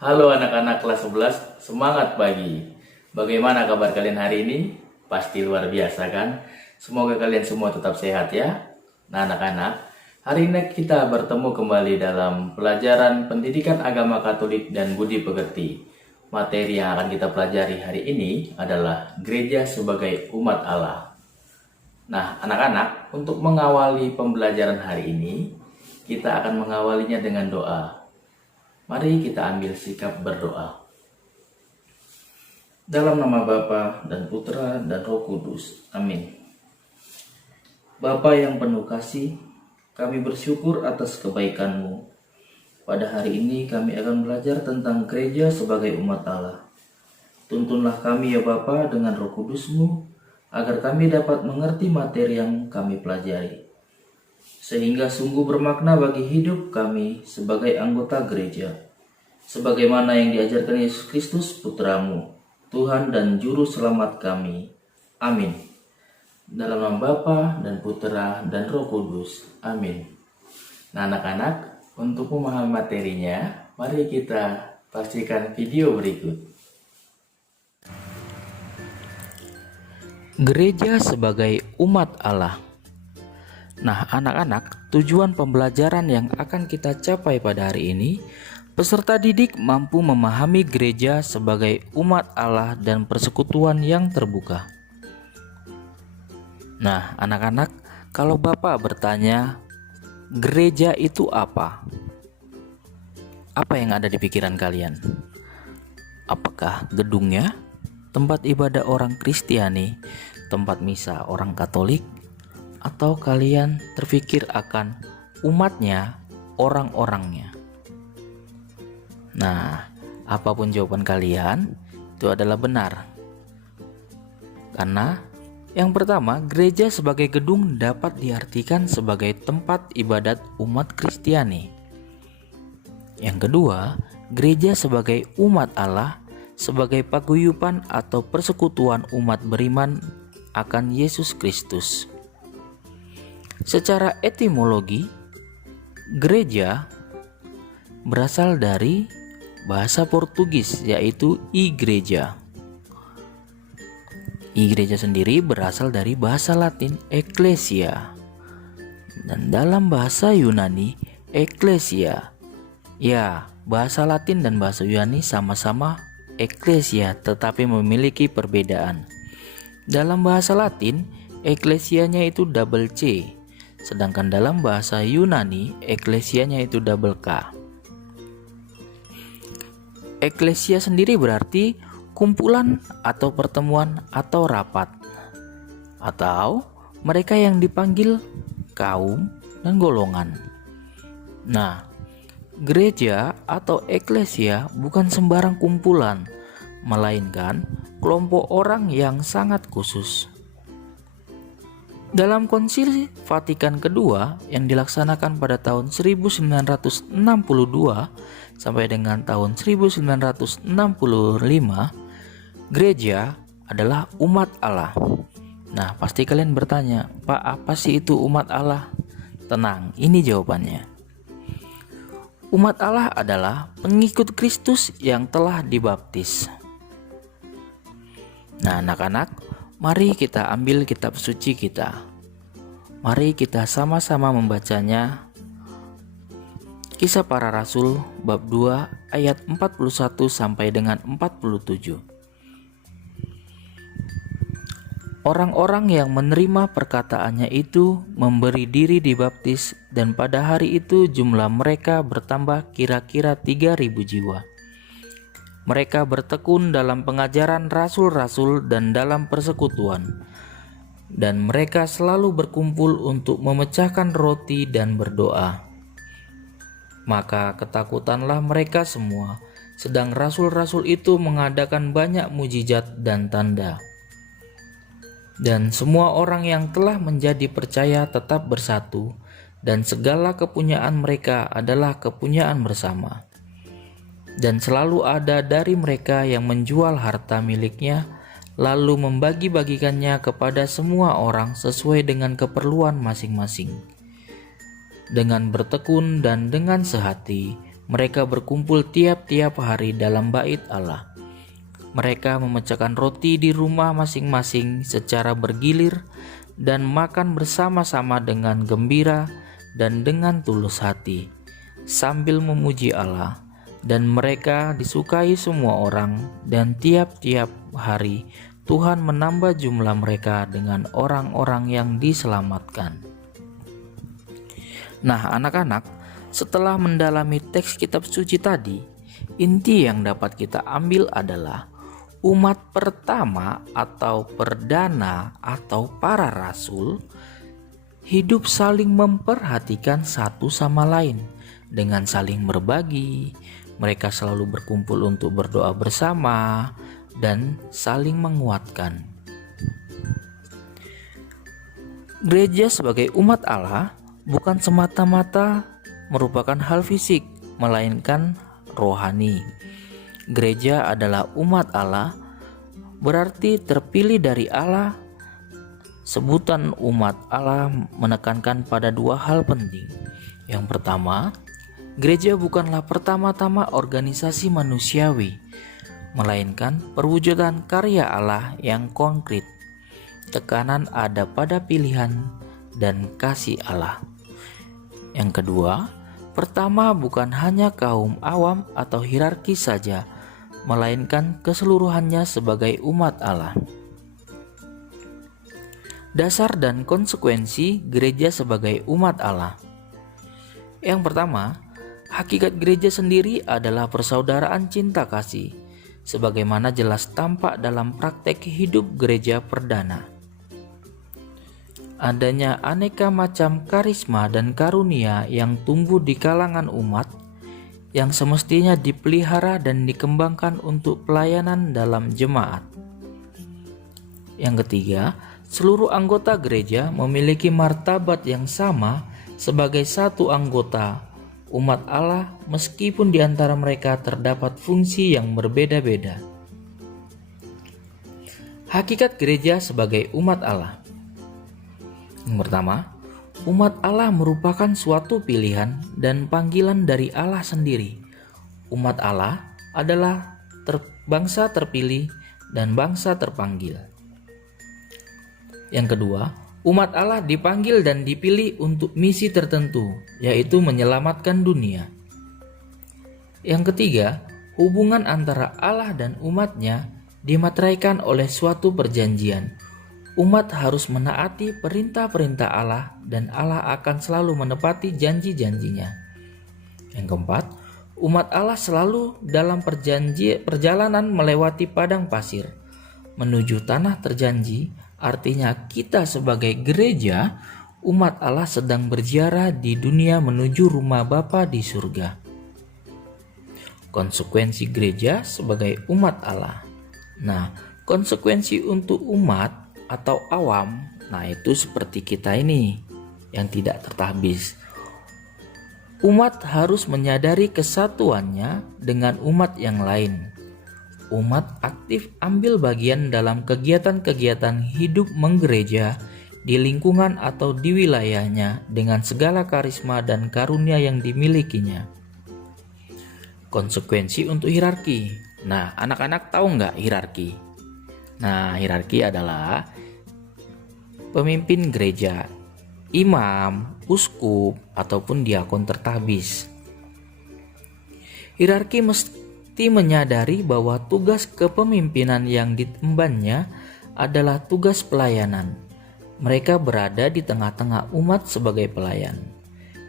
Halo anak-anak kelas 11, semangat pagi. Bagaimana kabar kalian hari ini? Pasti luar biasa kan? Semoga kalian semua tetap sehat ya. Nah anak-anak, hari ini kita bertemu kembali dalam pelajaran pendidikan agama Katolik dan budi pekerti. Materi yang akan kita pelajari hari ini adalah gereja sebagai umat Allah. Nah anak-anak, untuk mengawali pembelajaran hari ini, kita akan mengawalinya dengan doa. Mari kita ambil sikap berdoa. Dalam nama Bapa dan Putra dan Roh Kudus. Amin. Bapa yang penuh kasih, kami bersyukur atas kebaikan-Mu. Pada hari ini kami akan belajar tentang gereja sebagai umat Allah. Tuntunlah kami ya Bapa dengan Roh Kudus-Mu, agar kami dapat mengerti materi yang kami pelajari, sehingga sungguh bermakna bagi hidup kami sebagai anggota gereja, sebagaimana yang diajarkan Yesus Kristus Putra-Mu, Tuhan dan Juru Selamat kami. Amin. Dalam nama Bapa dan Putra dan Roh Kudus. Amin. Nah anak-anak, untuk memahami materinya, mari kita pastikan video berikut. Gereja sebagai umat Allah. Nah, anak-anak, tujuan pembelajaran yang akan kita capai pada hari ini, peserta didik mampu memahami gereja sebagai umat Allah dan persekutuan yang terbuka. Nah, anak-anak, kalau Bapak bertanya, gereja itu apa? Apa yang ada di pikiran kalian? Apakah gedungnya, tempat ibadah orang Kristiani, tempat misa orang Katolik, atau kalian terpikir akan umatnya, orang-orangnya? Nah, apapun jawaban kalian, itu adalah benar. Karena yang pertama, gereja sebagai gedung dapat diartikan sebagai tempat ibadat umat Kristiani. Yang kedua, gereja sebagai umat Allah sebagai paguyuban atau persekutuan umat beriman akan Yesus Kristus. Secara etimologi, gereja berasal dari bahasa Portugis, yaitu igreja. Igreja sendiri berasal dari bahasa Latin ecclesia, dan dalam bahasa Yunani ecclesia. Ya, bahasa Latin dan bahasa Yunani sama-sama ecclesia, tetapi memiliki perbedaan. Dalam bahasa Latin, ecclesianya itu double C, sedangkan dalam bahasa Yunani, ecclesianya itu double K. Eklesia sendiri berarti kumpulan atau pertemuan atau rapat, atau mereka yang dipanggil kaum dan golongan. Nah, gereja atau eklesia bukan sembarang kumpulan, melainkan kelompok orang yang sangat khusus. Dalam Konsili Vatikan II yang dilaksanakan pada tahun 1962 sampai dengan tahun 1965, gereja adalah umat Allah. Nah, pasti kalian bertanya, Pak, apa sih itu umat Allah? Tenang, ini jawabannya. Umat Allah adalah pengikut Kristus yang telah dibaptis. Nah, anak-anak, mari kita ambil kitab suci kita. Mari kita sama-sama membacanya. Kisah Para Rasul bab 2 ayat 41 sampai dengan 47. Orang-orang yang menerima perkataannya itu memberi diri dibaptis, dan pada hari itu jumlah mereka bertambah kira-kira 3.000 jiwa. Mereka bertekun dalam pengajaran rasul-rasul dan dalam persekutuan, dan mereka selalu berkumpul untuk memecahkan roti dan berdoa. Maka ketakutanlah mereka semua, sedang rasul-rasul itu mengadakan banyak mujizat dan tanda. Dan semua orang yang telah menjadi percaya tetap bersatu, dan segala kepunyaan mereka adalah kepunyaan bersama. Dan selalu ada dari mereka yang menjual harta miliknya, lalu membagi-bagikannya kepada semua orang sesuai dengan keperluan masing-masing. Dengan bertekun dan dengan sehati, Mereka berkumpul tiap-tiap hari dalam bait Allah. Mereka memecahkan roti di rumah masing-masing secara bergilir dan makan bersama-sama dengan gembira dan dengan tulus hati, sambil memuji Allah. Dan mereka disukai semua orang, dan tiap-tiap hari Tuhan menambah jumlah mereka dengan orang-orang yang diselamatkan. Nah, anak-anak, setelah mendalami teks kitab suci tadi, inti yang dapat kita ambil adalah umat pertama atau perdana atau para rasul hidup saling memperhatikan satu sama lain dengan saling berbagi. Mereka selalu berkumpul untuk berdoa bersama dan saling menguatkan. Gereja sebagai umat Allah bukan semata-mata merupakan hal fisik, melainkan rohani. Gereja adalah umat Allah, berarti terpilih dari Allah. Sebutan umat Allah menekankan pada dua hal penting. Yang pertama, gereja bukanlah pertama-tama organisasi manusiawi, melainkan perwujudan karya Allah yang konkret. Tekanan ada pada pilihan dan kasih Allah. Yang kedua, pertama bukan hanya kaum awam atau hierarki saja, melainkan keseluruhannya sebagai umat Allah. Dasar dan konsekuensi gereja sebagai umat Allah. Yang pertama, hakikat gereja sendiri adalah persaudaraan cinta kasih, sebagaimana jelas tampak dalam praktek hidup gereja perdana. Adanya aneka macam karisma dan karunia yang tumbuh di kalangan umat, yang semestinya dipelihara dan dikembangkan untuk pelayanan dalam jemaat. Yang ketiga, seluruh anggota gereja memiliki martabat yang sama sebagai satu anggota umat Allah, meskipun di antara mereka terdapat fungsi yang berbeda-beda. Hakikat gereja sebagai umat Allah. Yang pertama, umat Allah merupakan suatu pilihan dan panggilan dari Allah sendiri. Umat Allah adalah bangsa terpilih dan bangsa terpanggil. Yang kedua, umat Allah dipanggil dan dipilih untuk misi tertentu, yaitu menyelamatkan dunia. Yang ketiga, hubungan antara Allah dan umatnya dimateraikan oleh suatu perjanjian. Umat harus menaati perintah-perintah Allah dan Allah akan selalu menepati janji-janjinya. Yang keempat, umat Allah selalu dalam perjalanan melewati padang pasir menuju tanah terjanji. Artinya kita sebagai gereja, umat Allah sedang berziarah di dunia menuju rumah Bapa di surga. Konsekuensi gereja sebagai umat Allah. Nah, konsekuensi untuk umat atau awam, nah itu seperti kita ini yang tidak tertabis. Umat harus menyadari kesatuannya dengan umat yang lain. Umat aktif ambil bagian dalam kegiatan-kegiatan hidup menggereja di lingkungan atau di wilayahnya dengan segala karisma dan karunia yang dimilikinya. Konsekuensi untuk hierarki. Nah, anak-anak tahu nggak hierarki? Nah, hierarki adalah pemimpin gereja, imam, uskup, ataupun diakon tertabis. Hierarki mesti menyadari bahwa tugas kepemimpinan yang diembannya adalah tugas pelayanan. Mereka berada di tengah-tengah umat sebagai pelayan.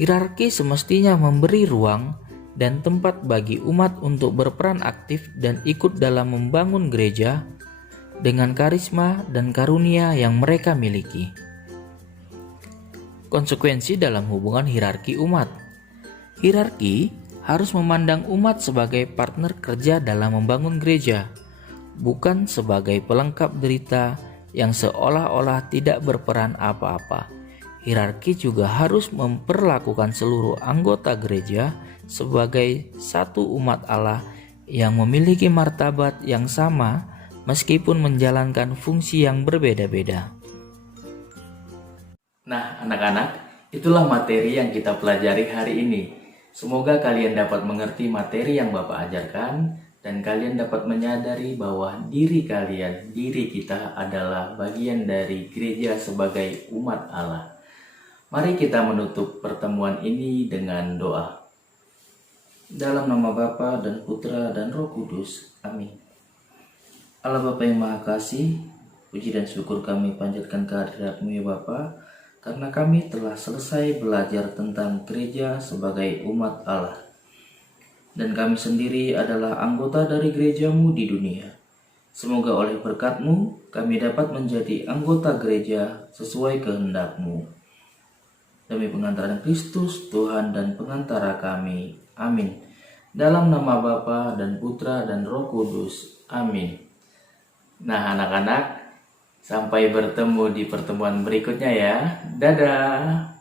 Hierarki semestinya memberi ruang dan tempat bagi umat untuk berperan aktif dan ikut dalam membangun gereja dengan karisma dan karunia yang mereka miliki. Konsekuensi dalam hubungan hierarki umat. Hierarki harus memandang umat sebagai partner kerja dalam membangun gereja, bukan sebagai pelengkap derita yang seolah-olah tidak berperan apa-apa. Hierarki juga harus memperlakukan seluruh anggota gereja sebagai satu umat Allah yang memiliki martabat yang sama meskipun menjalankan fungsi yang berbeda-beda. Nah, anak-anak, itulah materi yang kita pelajari hari ini. Semoga kalian dapat mengerti materi yang Bapak ajarkan dan kalian dapat menyadari bahwa diri kalian, diri kita adalah bagian dari gereja sebagai umat Allah. Mari kita menutup pertemuan ini dengan doa. Dalam nama Bapa dan Putra dan Roh Kudus. Amin. Allah Bapa yang Maha Kasih, puji dan syukur kami panjatkan kehadirat-Mu ya Bapa, karena kami telah selesai belajar tentang gereja sebagai umat Allah. Dan kami sendiri adalah anggota dari gereja-Mu di dunia. Semoga oleh berkat-Mu, kami dapat menjadi anggota gereja sesuai kehendak-Mu. Demi pengantaran Kristus, Tuhan dan pengantara kami. Amin. Dalam nama Bapa dan Putra dan Roh Kudus. Amin. Nah anak-anak, sampai bertemu di pertemuan berikutnya ya. Dadah.